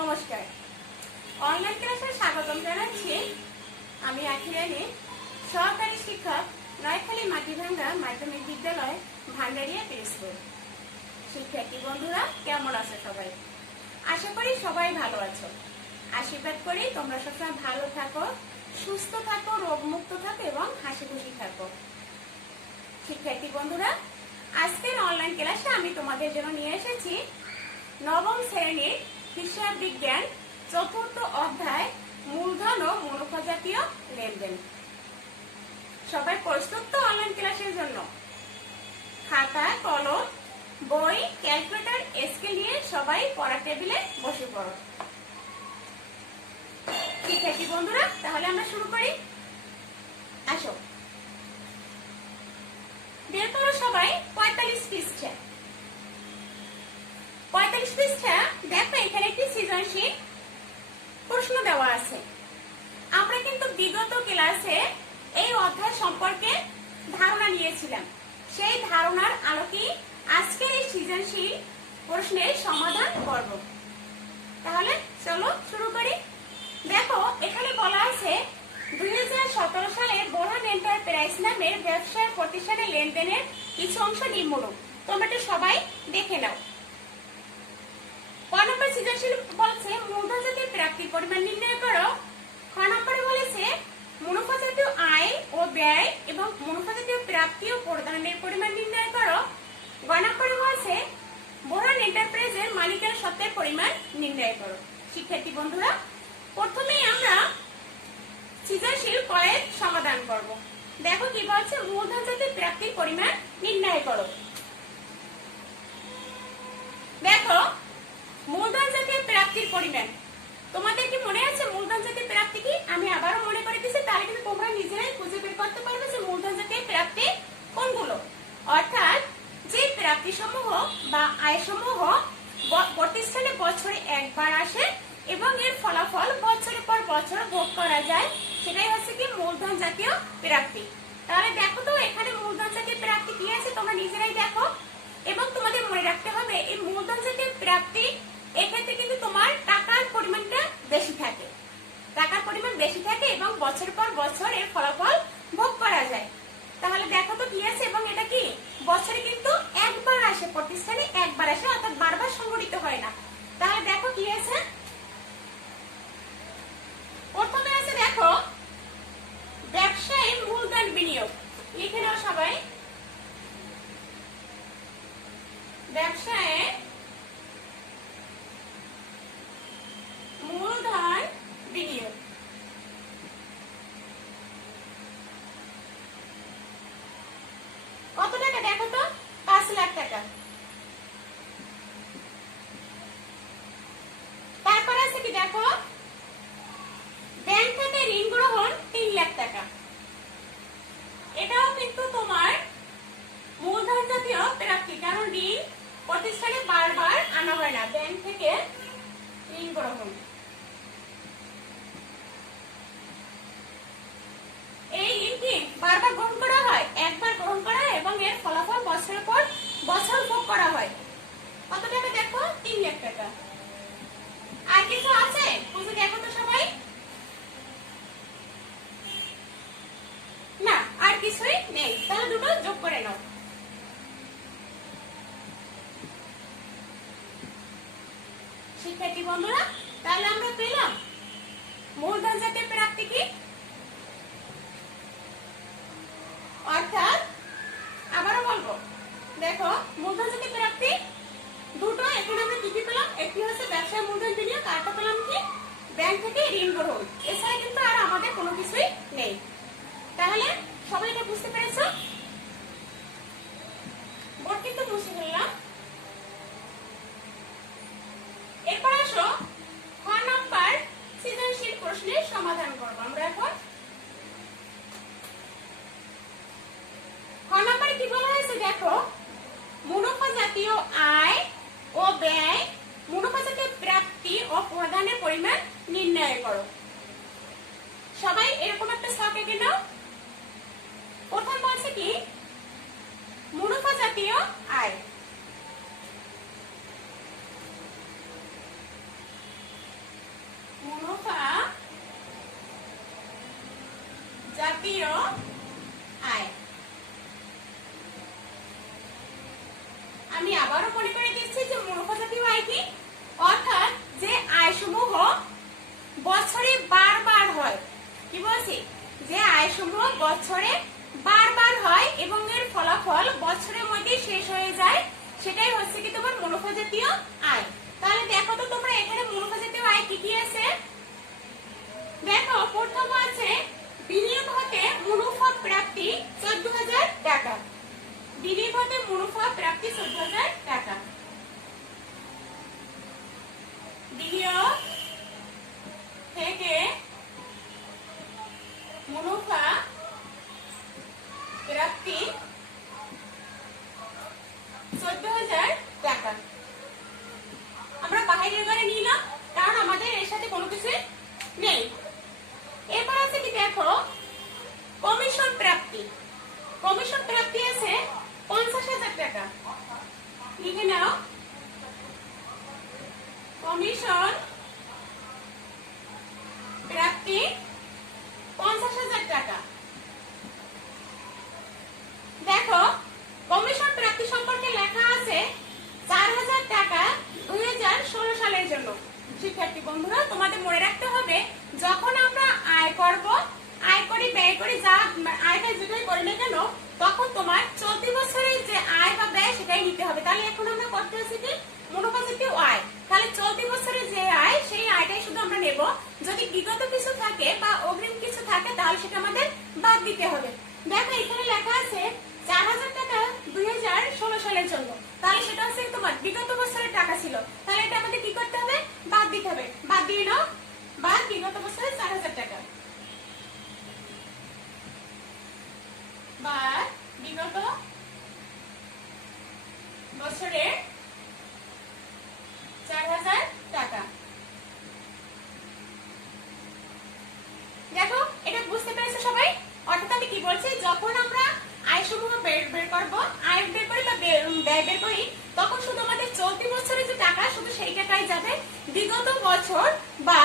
নমস্কার, অনলাইন ক্লাসে স্বাগতম জানাচ্ছি। আমি আখিরানী, সহকারী শিক্ষক, নয়খালী মাটিভাঙ্গা মাধ্যমিক বিদ্যালয়, ভান্ডারিয়া প্রিস্কুল। শিক্ষার্থী বন্ধুরা কেমন আছো সবাই? আশা করি সবাই ভালো আছো। আশীর্বাদ করি তোমরা সবসময় ভালো থাকো, সুস্থ থাকো, রোগমুক্ত থাকো এবং হাসি খুশি থাকো। শিক্ষার্থী বন্ধুরা, আজকের অনলাইন ক্লাসে আমি তোমাদের জন্য নিয়ে এসেছি নবম শ্রেণীর হিসাব বিজ্ঞান চতুর্থ অধ্যায় মূলধন ও মুনাফা জাতীয় লেনদেন। সবাই প্রস্তুত তো অনলাইন ক্লাসের জন্য? খাতা, কলম, বই, ক্যালকুলেটর, স্কেল নিয়ে সবাই পড়ার টেবিলে বসে পড়ো। শিক্ষার্থী বন্ধুরা, তাহলে আমরা শুরু করি। আসো, বের করো সবাই 45 পৃষ্ঠা। 45 পৃষ্ঠা দেখো, এখানে একটি সৃজনশীল প্রশ্ন দেওয়া আছে। আমরা কিন্তু বিগত ক্লাসে এই অধ্যায় সম্পর্কে ধারণা নিয়েছিলাম। সেই ধারণার আলোকে আজকের এই সৃজনশীল প্রশ্নের সমাধান করব। তাহলে চলো শুরু করি। দেখো, এখানে বলা আছে 2017 সালে বোরহান এন্টারপ্রাইজ নামের ব্যবসায় প্রতিষ্ঠানের লেনদেনের কিছু অংশ নিম্নরূপ। তোমরা এটা সবাই দেখে নাও। ক নম্বর সৃজনশীল বলছে মূলধন জাতীয় প্রাপ্তির পরিমাণ নির্ণয় করো। খ নম্বরে বলেছে মুনাফা জাতীয় আয় ও ব্যয় এবং মুনাফা জাতীয় প্রাপ্তি ও প্রদানের পরিমাণ নির্ণয় করো। গ নম্বরে বলছে বোরহান এন্টারপ্রাইজের মালিকানা সত্ত্বের পরিমাণ নির্ণয় করো। শিক্ষার্থী বন্ধুরা, প্রথমেই আমরা সৃজনশীল কয়ের সমাধান করব। দেখো কি বলছে, মূলধন জাতীয় প্রাপ্তির পরিমাণ নির্ণয় করো। দেখো, মূলধন জাতীয় প্রাপ্তির পরিমাণ তোমাদের কি মনে আছে? মূলধন জাতীয় প্রাপ্তি কি? আমি আবারও মনে করে দিচ্ছি, তাহলে কিন্তু তোমরা নিজেরাই খুঁজে বের করতে পারবে যে মূলধন জাতীয় প্রাপ্তি কোনগুলো। অর্থাৎ যে প্রাপ্তি সমূহ বা আয় সমূহ প্রতিষ্ঠানে বছরে একবার আসে এবং এর ফলাফল বছরের পর বছর ভোগ করা যায়, সেটাই হচ্ছে কি মূলধন জাতীয় প্রাপ্তি। তাহলে দেখো তো, এখানে মূলধন জাতীয় প্রাপ্তি কি আছে তোমরা নিজেরাই দেখো। এবং তোমাদের মনে রাখতে হবে, এই মূলধন জাতীয় প্রাপ্তি এক্ষেত্রে কিন্তু তোমার টাকার পরিমাণটা বেশি থাকে। টাকার পরিমাণ বেশি থাকে এবং বছর পর বছর এর ফলাফল ভোগ করা যায়। তাহলে দেখো তো কি আছে, এবং এটা কি বছরে কিন্তু একবার আসে, প্রতিষ্ঠানে একবার আসে, অর্থাৎ বারবার সংঘটিত হয় না। তাহলে দেখো কি আছে, প্রথমে আছে দেখো ব্যবসায় মূলধন বিনিয়োগ। লিখে নাও সবাই, ব্যবসায় মূলধন বিনিয়োগ। কত টাকা দেখো তো? 5 লাখ টাকা। তারপর আছে কি দেখো, ব্যাংক থেকে ঋণ গ্রহণ 3 লাখ টাকা। এটাও কিন্তু তোমার মূলধন জাতীয় প্রাপ্তি, কারণ ঋণ প্রতিষ্ঠানে বারবার আনা হয় না। ব্যাংক থেকে ঋণ গ্রহণ, এই ঋণ কি বারবার গ্রহণ করা হয়? একবার গ্রহণ করা হয় এবং এর ফলাফল বছরের পর বছর ভোগ করা হয়। কত টাকা দেখো? 3 লাখ টাকা। আর কিছু আছে? বুঝে দেখো তো সবাই। না, আর কিছুই নেই। তাহলে দুটো যোগ করে নাও। শিক্ষার্থী বন্ধুরা, তাহলে আমরা পেলাম মূলধন জাতীয় প্রাপ্তি কি, অর্থাৎ আবারও বলবো, দেখো মূলধন জাতীয় প্রাপ্তি দুটো। এখানে আমরা কি কি পেলাম? একটি হচ্ছে ব্যবসায় মূলধন বিনিয়োগ, আরেকটা পেলাম কি ব্যাংক থেকে ঋণ গ্রহণ। এছাড়া কিন্তু আর আমাদের কোনো কিছুই নেই। তাহলে সবাই এটা বুঝতে পেরেছো? বোর্ড কিন্তু মুছে ফেললাম। এরপর আসো খ নাম্বার সৃজনশীল প্রশ্নের সমাধান করবো আমরা এখন। খ নাম্বারে কি বলা হয়েছে দেখো, মুনাফা জাতীয় আয় ও ব্যয়, মুনাফা জাতীয় প্রাপ্তি ও প্রদানের পরিমাণ নির্ণয় করো। সবাই এরকম একটা ছক এঁকে নাও। প্রথম বলছে কি মুনাফা জাতীয় আয়। আমি আবারও মনে করে দিচ্ছি যে মুনাফা জাতীয় আয় কি, অর্থাৎ যে আয়সমূহ বছরে বারবার হয়। কি বলছি? যে আয়সমূহ বছরে বারবার হয় এবং এর ফলাফল বছরের মধ্যে শেষ হয়ে যায়, সেটাই হচ্ছে কি তোমার মুনাফা জাতীয় আয়। তাহলে দেখো তো তোমরা এখানে মুনাফা জাতীয় আয় কি কি আছে। দেখো প্রথম আছে বিনিয়োগ হতে মুনাফা প্রাপ্তি 14,000 টাকা। বিনিয়োগ হতে মুনাফা প্রাপ্তি 14,000 টাকা। বিনিয়োগ থেকে মুনাফা প্রাপ্তি 14,000 টাকা। আমরা বাইরের ঘরে নিলাম কারণ আমাদের এর সাথে কোনো কিছু নেই। এরপর আছে কি দেখো কমিশন প্রাপ্তি। কমিশন প্রাপ্তি আছে 50,000 টাকা। লিখে নাও, কমিশন প্রাপ্তি 50,000 টাকা। দেখো কমিশন প্রাপ্তি সম্পর্কে লেখা আছে 4,000 টাকা 2016 সালের জন্য। শিক্ষার্থী বন্ধুরা তোমাদের মনে রাখতে হবে, যখন আমরা আয় করব, আয় করি ব্যয় করি, যা আয়টা যেটাই করি না কেন, তখন তোমার চলতি বছরের যে আয় বা ব্যয় সেটাই নিতে হবে। তাহলে এখন আমরা করতে হচ্ছে কি মুনাফা জাতীয় আয়। তাহলে চলতি বছরের যে আয় সেই আয়টাই শুধু আমরা নেব। যদি বিগত কিছু থাকে বা অগ্রিম কিছু থাকে তাহলে সেটা আমাদের বাদ দিতে হবে। দেখো এখানে লেখা আছে 4,000 টাকা 2016 সালের জন্য। তাহলে সেটা হচ্ছে তোমার বিগত বছরের টাকা ছিল। তাহলে এটা আমাদের কি করতে হবে? বাদ দিতে হবে। বাদ দিয়ে নাও, বাদ বিগত বছরের 4,000 টাকা, বাদ বিগত বছরের 4,000 টাকা। দেখো এটা বুঝতে পেরেছো সবাই? অর্থাৎ আমি কি বলছি, যখন আমরা আয় সমূহ বের করব, আয় বের করি বা ব্যয় বের করি, তখন শুধু আমাদের চলতি বছরে যে টাকা শুধু সেই টাকাই যাবে। বিগত বছর বা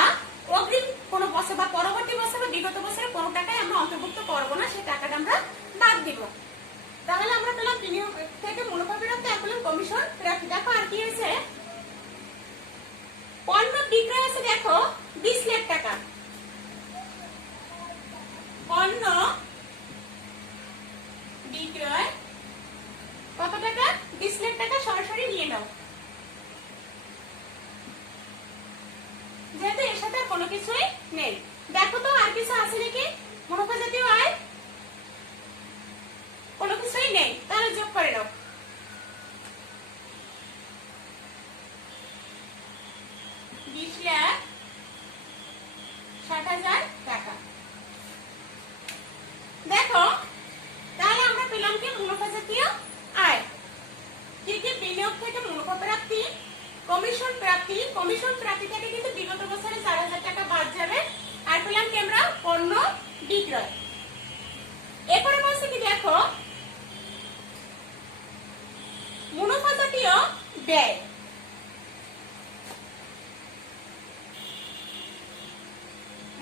অগ্রিম কোনো বছর বা পরবর্তী বছর বা বিগত বছরের কোনো টাকাই আমরা অন্তর্ভুক্ত করব না, সেই টাকাটা আমরা বাদ দিব। তাহলে আমরা পেলাম বিনিয়োগ থেকে মুনাফা প্রাপ্তি, আর পেলাম কমিশন প্রাপ্তি। দেখো আর কি আছে, পণ্য বিক্রয় আছে দেখো 20 লাখ টাকা। পণ্য বিক্রয় কত টাকা? 20 লাখ টাকা। সরাসরি নিয়ে নাও, যেহেতু এর সাথে কোনো কিছুই নেই। দেখো তো আর কিছু আছে নাকি মুনাফা জাতীয় আয়? কোনো কিছুই নেই, তাহলে যোগ করে নাও। 20,60,000 টাকা। দেখো তাহলে আমরা পেলাম কি মুনাফা জাতীয় আয়। কি কি? বিনিয়োগ থেকে মুনাফা প্রাপ্তি, কমিশন প্রাপ্তি। কমিশন প্রাপ্তি থেকে কিন্তু বিগত বছরে 4,000 টাকা বাদ যাবে। আর পেলাম কি আমরা পণ্য বিক্রয়। এরপরে বলছে কি দেখো মুনাফা জাতীয় ব্যয়।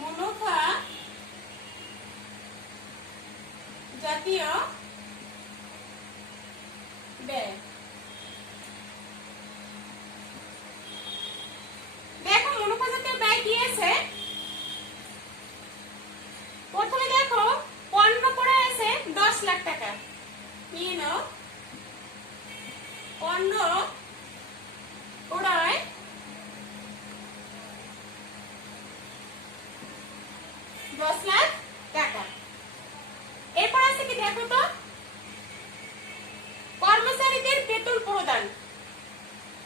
মুনাফা জাতীয় ব্যয়। দেখো মুনাফা জাতীয় ব্যয় কি আছে। প্রথমে দেখো পণ্য ক্রয় আছে 10 লাখ টাকা। নিয়ে নাও, পণ্য ক্রয় 10 লাখ টাকা। এরপর আছে কি দেখো তো কর্মচারীদের বেতন প্রদান।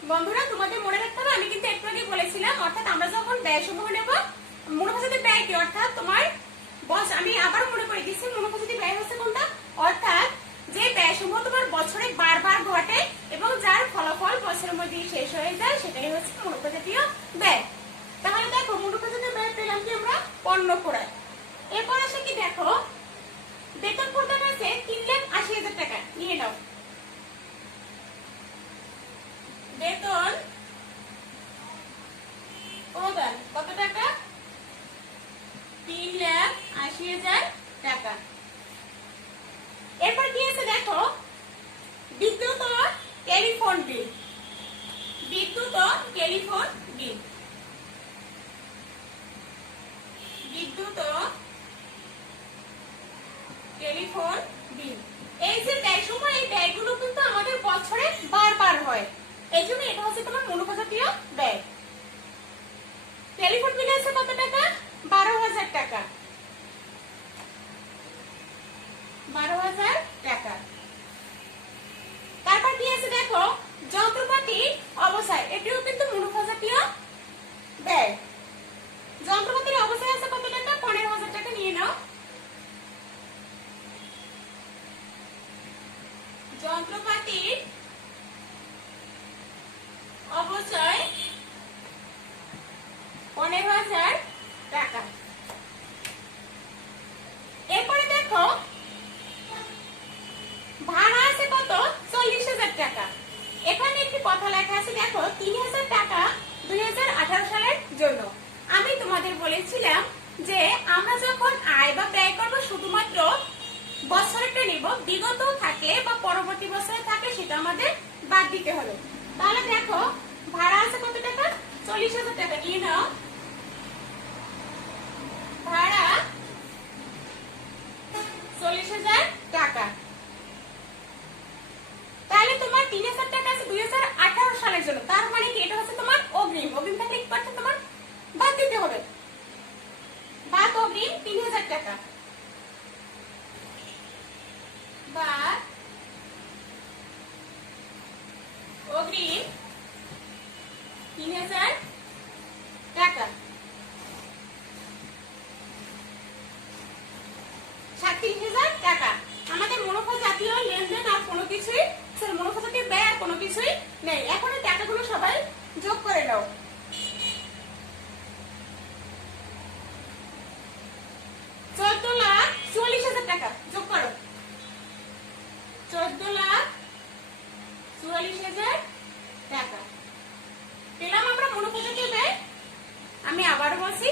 বন্ধুরা তোমাদের মনে রাখতে হবে, আমি কিন্তু একটু আগে বলেছিলাম, অর্থাৎ আমরা যখন ব্যয় সমূহ নেব, মুনাফা জাতীয় ব্যয় কি, অর্থাৎ তোমার বস, আমি আবার মনে করে দিচ্ছি মুনাফা জাতীয় ব্যয় হচ্ছে কোনটা, অর্থাৎ যে ব্যয় সমূহ তোমার বছরে বারবার ঘটে এবং যার ফলাফল বছরের মধ্যে শেষ হয়ে যায়, সেটাই হচ্ছে মুনাফা জাতীয় ব্যয়। তাহলে দেখো মুনাফা জাতীয় ব্যয় পেলাম কি আমরা পণ্য ক্রয়। এরপর আসে কি দেখো বেতন প্রদান আছে 3,80,000 টাকা। নিয়ে নাও, বেতন প্রদান কত টাকা? 3,80,000 টাকা। এরপর কি আছে দেখো বিদ্যুৎ ও টেলিফোন টেলিফোন বিল, বিদ্যুৎ ও টেলিফোন বিল, বিদ্যুৎ ও টেলিফোন বিল। এই যে ব্যয়সমূহ, এই ব্যয়গুলো কিন্তু আমাদের বছরে বারবার হয়, এই জন্য এটা হচ্ছে তোমার মুনাফাজাতীয় ব্যয়। টেলিফোন বিল আছে কত টাকা? 12,000 টাকা, 12,000 টাকা। তারপর কি আছে দেখো, যন্ত্রপাতি অবস্থায়, এটিও কিন্তু মুনাফাজাতীয় ব্যয়। যন্ত্রপাতির অবস্থায় আছে কত টাকা? 15,000 টাকা নিয়ে নাও। যন্ত্রপাতির অবচয় 15,000 টাকা। এরপরে দেখো ভাড়া আছে কত? 40,000 টাকা। এখানে একটি কথা লেখা আছে দেখো, 3,000 টাকা 2018 সালের জন্য। আমি তোমাদের বলেছিলাম যে আমরা যখন আয় বা ব্যয় করবো শুধুমাত্র বছরটা নিব, বিগত থাকলে বা পরবর্তী বছরে থাকলে সেটা আমাদের বাদ দিতে হবে। তাহলে দেখো ভাড়া আছে কত টাকা? 40,000 টাকা নিয়ে নাও। ভাড়া 40,000 টাকা। তাহলে তোমার 3,000 টাকা আছে 2018 সালের জন্য, তার মানে কি এটা হচ্ছে তোমার অগ্রিম। অগ্রিম থাকলে কি করতে তোমার বাদ দিতে হবে, বাদ অগ্রিম 3,000 টাকা, বাদ অগ্রিম 3,000 টাকা। 37,000 টাকা। আমাদের মুনাফা জাতীয় লেনদেন আর কোনো কিছুই, মুনাফা জাতীয় ব্যয় আর কোনো কিছুই নেই। এখন এই টাকাগুলো সবাই যোগ করে নাও। 14,44,000 টাকা যোগ করো। 14,44,000 টাকা পেলাম আমরা মুনাফা জাতীয় ব্যয়। আমি আবারও বলছি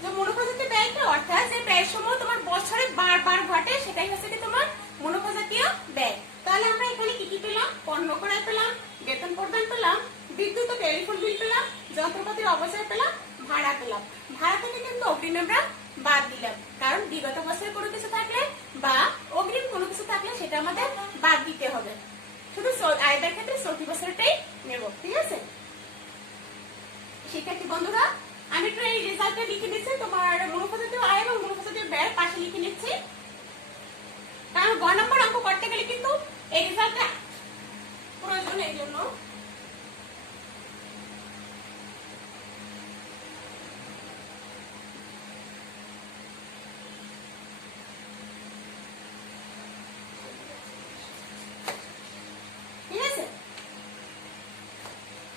যে মুনাফা জাতীয় ব্যয়টা অর্থাৎ যে ব্যয় সমূহ তোমার বছরে বারবার ঘটে সেটাই হচ্ছে কি তোমার মুনাফা জাতীয় ব্যয়। তাহলে আমরা এখানে কি কি পেলাম? পণ্য ক্রয় পেলাম, বেতন প্রদান পেলাম, বিদ্যুৎ ও টেলিফোন বিল পেলাম, যন্ত্রপাতির অবচয় পেলাম, ভাড়া পেলাম। ভাড়া থেকে কিন্তু অগ্রিম আমরা বাদ দিলাম, কারণ বিগত বছরে কোনো কিছু থাকলে বা অগ্রিম কোনো কিছু থাকলে সেটা আমাদের বাদ দিতে হবে। শুধু আয়দার ক্ষেত্রে চলতি বছরটাই নেব, ঠিক আছে? শিক্ষার্থী বন্ধুরা, আমি একটু এই রেজাল্টটা লিখে নিচ্ছি, তোমার মুনাফা জাতীয় আয় এবং মুনাফা জাতীয় ব্যয়ের পাশে লিখে নিচ্ছি, কারণ গ নম্বর অঙ্ক করতে গেলে কিন্তু এই রেজাল্টটা প্রয়োজন। এই জন্য ঠিক আছে?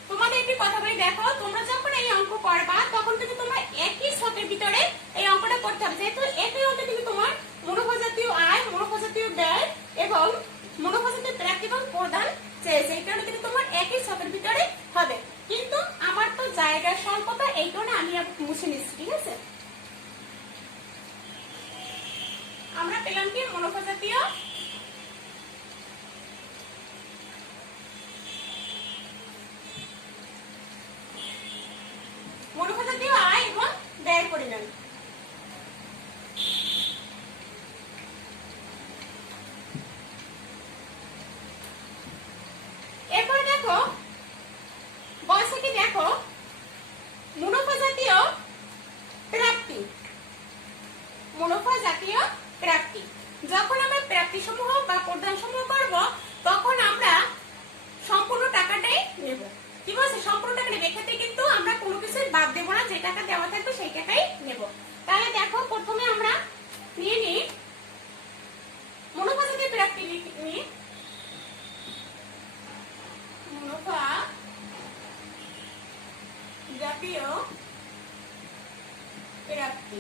তোমাদের একটি কথা বলি, দেখো তোমরা যখন এই অঙ্ক করবা তখন কিন্তু তোমার একই ছকের ভিতরে এই অঙ্কটা করতে হবে, যেহেতু একই অঙ্কে কিন্তু তোমার মুনাফা জাতীয় আয়, মুনাফা জাতীয় ব্যয় এবং মুনাফা জাতীয় প্রাপ্তি এবং প্রদান চেয়েছে, এই কারণে কিন্তু তোমার একই ছকের ভিতরে হবে। কিন্তু আমার তো জায়গার স্বল্পতা, এই কারণে আমি মুছে নিচ্ছি, ঠিক আছে? আমরা পেলাম কি মুনাফা জাতীয় মুনাফা জাতীয় আয় এবং ব্যয়ের পরিমাণ। এরপরে দেখো বলছে কি, দেখো মুনাফা জাতীয় প্রাপ্তি, মুনাফা জাতীয় প্রাপ্তি। যখন আমরা প্রাপ্তি সমূহ বা প্রদান সমূহ করব তখন আমরা সম্পূর্ণ টাকাটাই নেব। কি বলছে? সম্পূর্ণ টাকা নেব। এক্ষেত্রে কিন্তু আমরা কোনো কিছুই বাদ দেবো না, যে টাকা দেওয়া থাকবে সেই টাকাই নেব। তাহলে দেখো প্রথমে আমরা নিয়ে নিই মুনাফা জাতীয় প্রাপ্তি, নিই মুনাফা জাতীয় প্রাপ্তি।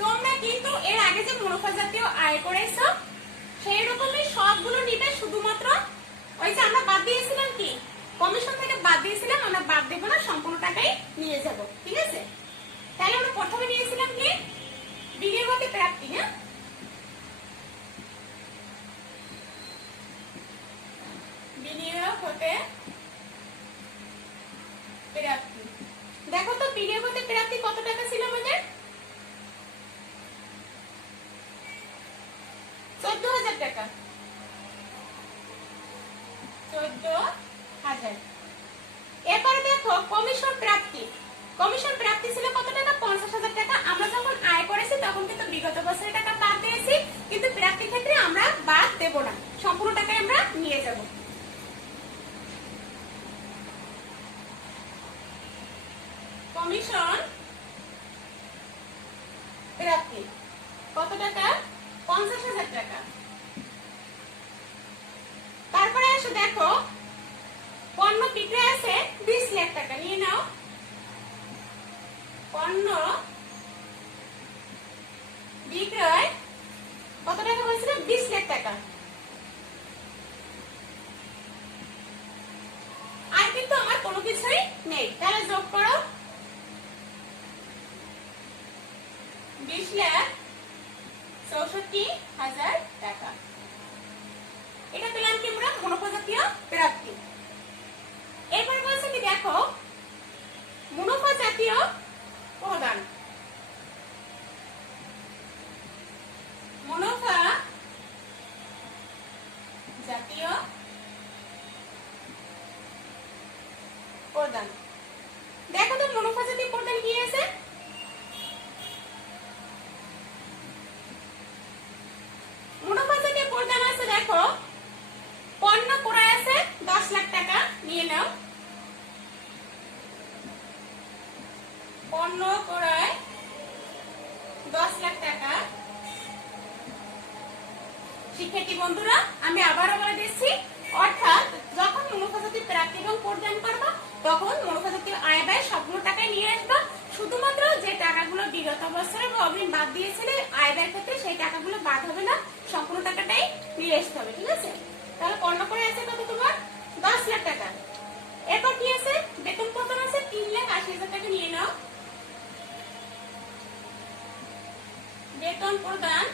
তোমরা কিন্তু এর আগে যে মুনাফা জাতীয় আয় করেছো সেই রকমই সবগুলো নিবে, শুধুমাত্র ওই যে আমরা বাদ দিয়েছিলাম কি কমিশন থেকে বাদ দিয়েছিলাম, আমরা বাদ দেবো না, সম্পূর্ণ টাকাই নিয়ে যাব, ঠিক আছে? তাহলে আমরা প্রথমে নিয়েছিলাম কি বিনিয়োগী প্রাপ্তি। হ্যাঁ, 14,000 টাকা, 14,000। এবারে দেখো কমিশন প্রাপ্তি। কমিশন প্রাপ্তি ছিল কত টাকা? 50,000 টাকা। আমরা যখন আয় করেছি তখন কিন্তু বিগত বছরের টাকা বাদ দিয়েছি, কিন্তু প্রাপ্তি ক্ষেত্রে আমরা বাদ দেব না, সম্পূর্ণ টাকা আমরা নিয়ে যাব। কমিশন প্রাপ্তি কত টাকা? 50,000 টাকা। তারপরে এসে দেখো পণ্য বিক্রয় আছে 20 লাখ টাকা, নিয়ে নাও। পণ্য বিক্রয় কত টাকা বলছিল? 20 লাখ টাকা। আর কিন্তু আমার কোনো কিছুই নেই, তাহলে যোগ করো 20,64,000 টাকা। এটা পেলাম কি আমরা? মুনাফা জাতীয় প্রাপ্তি। এরপর বলছে কি দেখো মুনাফা জাতীয় প্রদান। মুনাফা জাতীয় প্রদান। দেখো তো মুনাফা জাতীয় প্রদান কি আছে? মুনাফা জাতীয় প্রদান আছে দেখো পণ্য ক্রয় আছে 10 লাখ টাকা, নিয়ে নাও। পণ্য ক্রয় 10 লাখ টাকা। শিক্ষার্থী বন্ধুরা আমি আবারও বলে দিচ্ছি, অর্থাৎ যখন মুনাফা জাতীয় প্রাপ্তি এবং প্রদান করবা তখন মুনাফা জাতীয় আয় ব্যয় সবগুলো টাকায় নিয়ে আসবা, শুধুমাত্র যে টাকাগুলো বিগত বছরে বা অগ্রিম বাদ দিয়েছিলে আয় ব্যয়ের ক্ষেত্রে সেই টাকাগুলো বাদ হবে না, সম্পূর্ণ টাকাটাই নিয়ে আসতে হবে, ঠিক আছে? তাহলে পণ্য করে আছে কত তোমার? 10 লাখ টাকা। এরপর কি আছে? বেতন প্রদান আছে 3,80,000 টাকা, নিয়ে নাও। বেতন প্রদান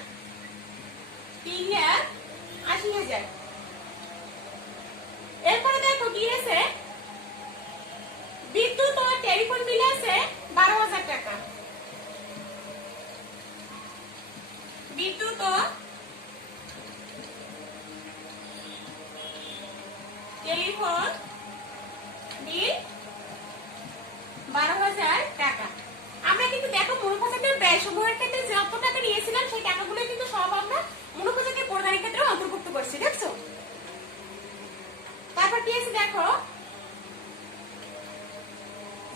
3,80,000। এরপরে দেখো কি আছে? বিদ্যুৎ ও টেলিফোন বিল আছে 12,000 টাকা। বিদ্যুৎ ও টেলিফোন বিল 12,000 টাকা। আমরা কিন্তু দেখো মুনাফা জাতীয় ব্যয় সমূহের ক্ষেত্রে যত টাকা নিয়েছিলাম সেই টাকাগুলো কিন্তু সব আমরা মুনাফা জাতীয় প্রদানের ক্ষেত্রে অন্তর্ভুক্ত করছি, দেখছো? তারপর কি আছে দেখো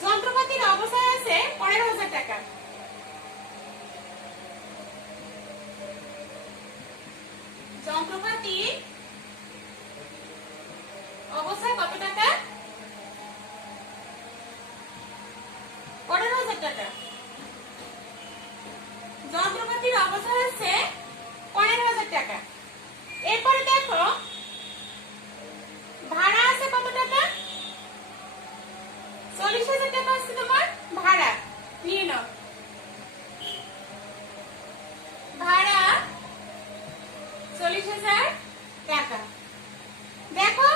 যন্ত্রপাতির অবস্থায় আছে 15,000 টাকা। যন্ত্রপাতি অবস্থায় কত টাকা? 15,000 টাকা। যন্ত্রপাতির অবস্থায় আছে 15,000 টাকা। এরপরে দেখো ভাড়া আছে কত টাকা? 40,000 টাকা আছে তোমার ভাড়া, নিয়ে নাও। ভাড়া 40,000 টাকা। দেখো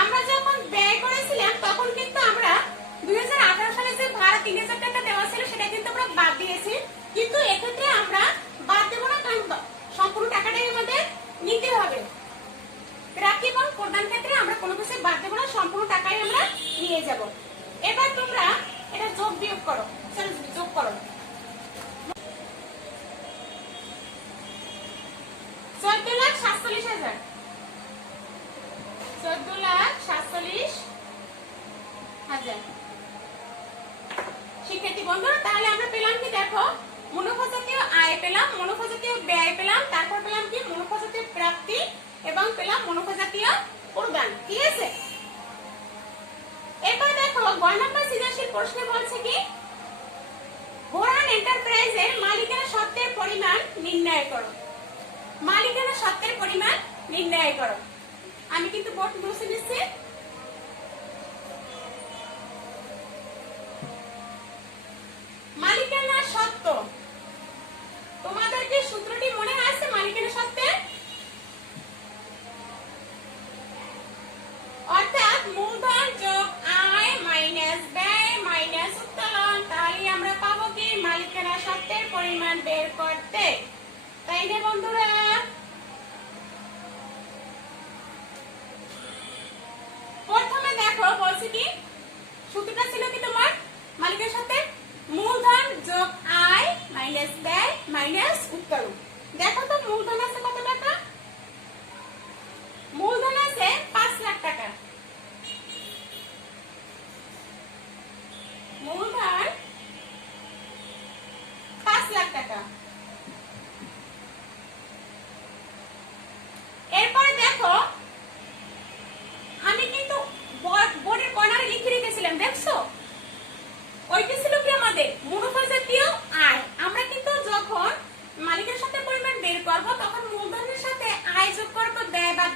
আমরা যখন ব্যয় করেছিলাম তখন কিন্তু আমরা 2018 সালে যে ভাড়া 3,000 টাকা দেওয়া ছিল সেটা কিন্তু আমরা বাদ দিয়েছি, কিন্তু এক্ষেত্রে আমরা বাদ দেব না, কারণ সম্পূর্ণ টাকাটাই আমাদের নিতে হবে। প্রাপ্তি এবং প্রদান ক্ষেত্রে আমরা কোনো কিছু বাদ দেব না, সম্পূর্ণ টাকাই আমরা নিয়ে যাব। এবার তোমরা এটা যোগ বিয়োগ করো, চলো যোগ করো। 14,47,000, 14,47,000। শিক্ষার্থী বন্ধুরা তাহলে আমরা পেলাম কি দেখো মুনাফা জাতীয় আয় পেলাম, মুনাফা জাতীয় ব্যয় পেলাম, তারপর পেলাম কি মুনাফা জাতীয় প্রাপ্তি এবং পেলাম মুনাফা জাতীয় প্রদান, ঠিক আছে? এরপর দেখো 9 নম্বর সৃজনশীল প্রশ্নে বলছে কি বোরহান এন্টারপ্রাইজের মালিকানা সত্ত্বের পরিমাণ নির্ণয় করো। মালিকানা সত্ত্বের পরিমাণ নির্ণয় করো। আমি কিন্তু বোর্ড মুছে নিচ্ছি। মালিকানা সত্ত্ব, তোমাদের কি সূত্রটি মনে আছে? মালিকানা সত্ত্বের অর্থাৎ মূলধন যোগ আয় মাইনাস ব্যয় মাইনাস উত্তোলন, তাহলে আমরা পাবো কি মালিকানা সত্ত্বের পরিমাণ বের করতে, তাই না বন্ধুরা?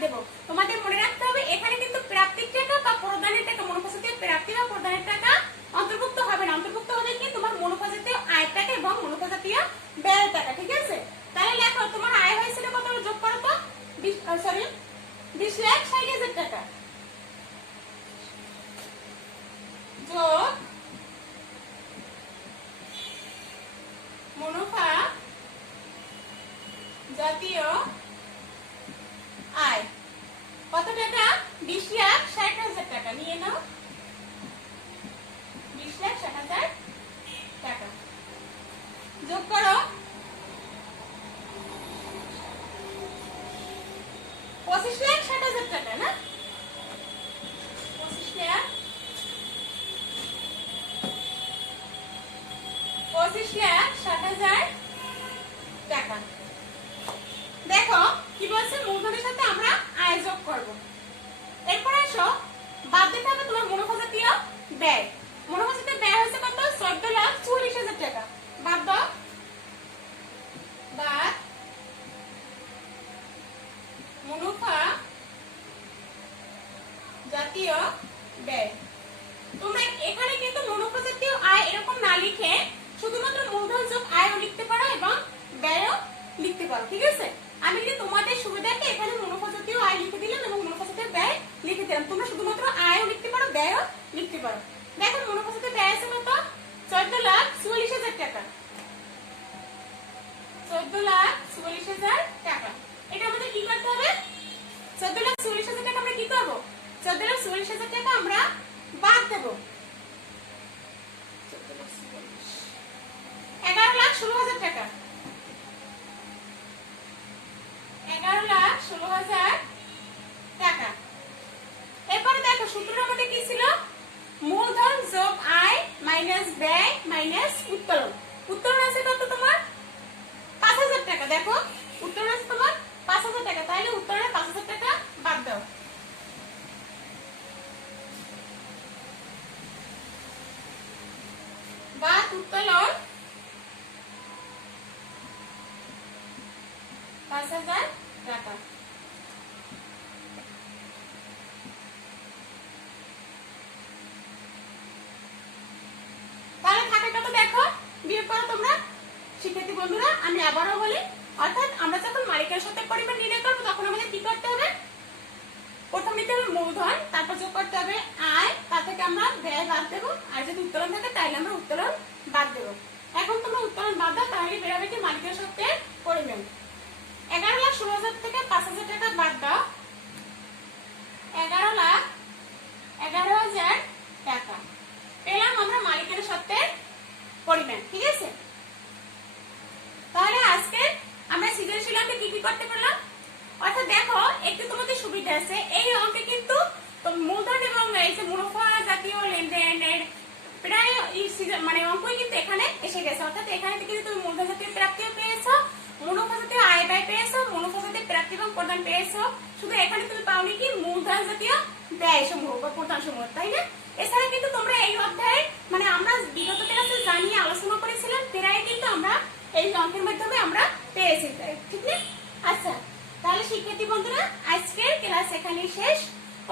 দেব। তোমাদের মনে রাখতে হবে এখানে কিন্তু প্রাপ্তির টাকা বা প্রদানের টাকা, মুনাফা জাতীয় প্রাপ্তি বা প্রদানের টাকা অন্তর্ভুক্ত হবে না। অন্তর্ভুক্ত হবে কি তোমার মুনাফা জাতীয় আয়ের টাকা এবং মুনাফা জাতীয় ব্যয়ের টাকা। ঠিক আছে, তাহলে লেখো তোমার আয় হয়েছিল কত, যোগ করো তো 20,60,000 টাকা যোগ মুনাফা জাতীয় আয় কত টাকা, 20,60,000 টাকা। নিয়ে নাও 20,60,000 টাকা যোগ করো 25,60,000 টাকা না, 25,60,000 টাকা। দেখো কি বলছে, মূলধনের সাথে আমরা আয় যোগ করব। এরপর আসো বাদ দিতে হবে তোমার মুনাফা জাতীয় ব্যয়। মুনাফা জাতীয় ব্যয় হচ্ছে কত, 14,44,000 টাকা। বাদ দাও, বাদ মুনাফা জাতীয় ব্যয়। তোমরা এখানে কিন্তু মুনাফা জাতীয় আয় এরকম না লিখে শুধুমাত্র মূলধন যোগ আয়ও লিখতে পারো এবং ব্যয়ও লিখতে পারো। ঠিক আছে, আমি কিন্তু তোমাদের সুবিধার্থে এখানে মুনাফা জাতীয় আয় লিখে দিলাম এবং মুনাফা জাতীয় ব্যয় লিখে দিলাম। তোমরা শুধুমাত্র আয়ও লিখতে পারো, ব্যয়ও লিখতে পারো। দেখো মুনাফা জাতীয় ব্যয় আছে কত, 14,44,000 টাকা, 14,44,000 টাকা। এটা আমাদের কি করতে হবে, 14,44,000 টাকা আমরা কি করব, 14,44,000 টাকা আমরা বাদ দেব। 11,16,000 টাকা, 11,16,000 টাকা। এরপরে দেখো সূত্রটার মধ্যে কি ছিল, মূলধন যোগ আয় মাইনাস ব্যয় মাইনাস উত্তোলন। উত্তোলন আছে কত তোমার 5,000 টাকা। দেখো উত্তোলন আছে তোমার 5,000 টাকা, তাহলে উত্তোলনের 5,000 টাকা বাদ দাও। বাদ উত্তোলন 5,000 টাকা। তাহলে থাকে কত, দেখো বিয়োগ করো তোমরা শিক্ষার্থী বন্ধুরা। আমি আবারও বলি, অর্থাৎ আমরা যখন মালিকের সাথে পরিমাণ নির্ণয় করবো তখন আমাদের কি করতে হবে, প্রথম নিতে হবে মূলধন, তারপর যোগ করতে হবে আয়, তা থেকে আমরা ব্যয় বাদ দেবো। আর যদি উত্তোলন থাকে তাহলে আমরা উত্তোলন বাদ দেবো। এখন তোমরা উত্তোলন বাদ দাও, তাহলে বেরোবে কি মালিকের সাথে পরিমাণ। 11,16,000 থেকে 5,000 টাকা বাদ দাও, 11,11,000 টাকা পেলাম আমরা মালিকের সাথে পরিমাণ। ঠিক আছে, তাহলে আজকে আমরা সৃজনশীল অঙ্কে কি কি করতে পারলাম, অর্থাৎ দেখো একটু তোমাদের সুবিধা আছে, এই অঙ্কে কিন্তু মূলধন এবং এই যে মুনাফা জাতীয় লেনদেনের প্রায় মানে অঙ্কই কিন্তু এখানে এসে গেছে। অর্থাৎ এখানে কিন্তু তুমি মূলধন জাতীয় প্রাপ্তিও পেয়েছো, মুনাফা জাতীয় আয় ব্যয় পেয়েছো, মুনাফা জাতীয় প্রাপ্তি এবং প্রদান পেয়েছো। শুধু এখানে তুমি পাওনি কি মূলধন জাতীয় ব্যয় সমূহ বা প্রদান সমূহ, তাই না? এছাড়া কিন্তু তোমরা এই অধ্যায়ে মানে আমরা বিগত ক্লাসে জানিয়ে আলোচনা করেছিলাম, প্রায় কিন্তু আমরা এই অঙ্কের মাধ্যমে আমরা পেয়েছি। ঠিক না? আচ্ছা, তাহলে শিক্ষার্থী বন্ধুরা আজকের ক্লাস এখানেই শেষ।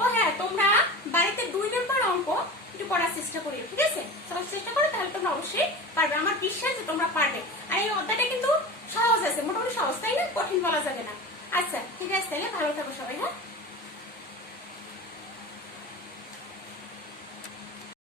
ও হ্যাঁ, তোমরা বাড়িতে 2 নম্বর অঙ্ক একটু পড়ার চেষ্টা করিও। ঠিক আছে, সবাই চেষ্টা করো, তাহলে তোমরা অবশ্যই পারবে। আমার বিশ্বাস যে তোমরা পারবে। আর এই অধ্যায়টা কিন্তু সহজ আছে, মোটামুটি সহজ, তাই না? কঠিন বলা যাবে না। আচ্ছা ঠিক আছে, তাহলে ভালো থাকো সবাই। হ্যাঁ।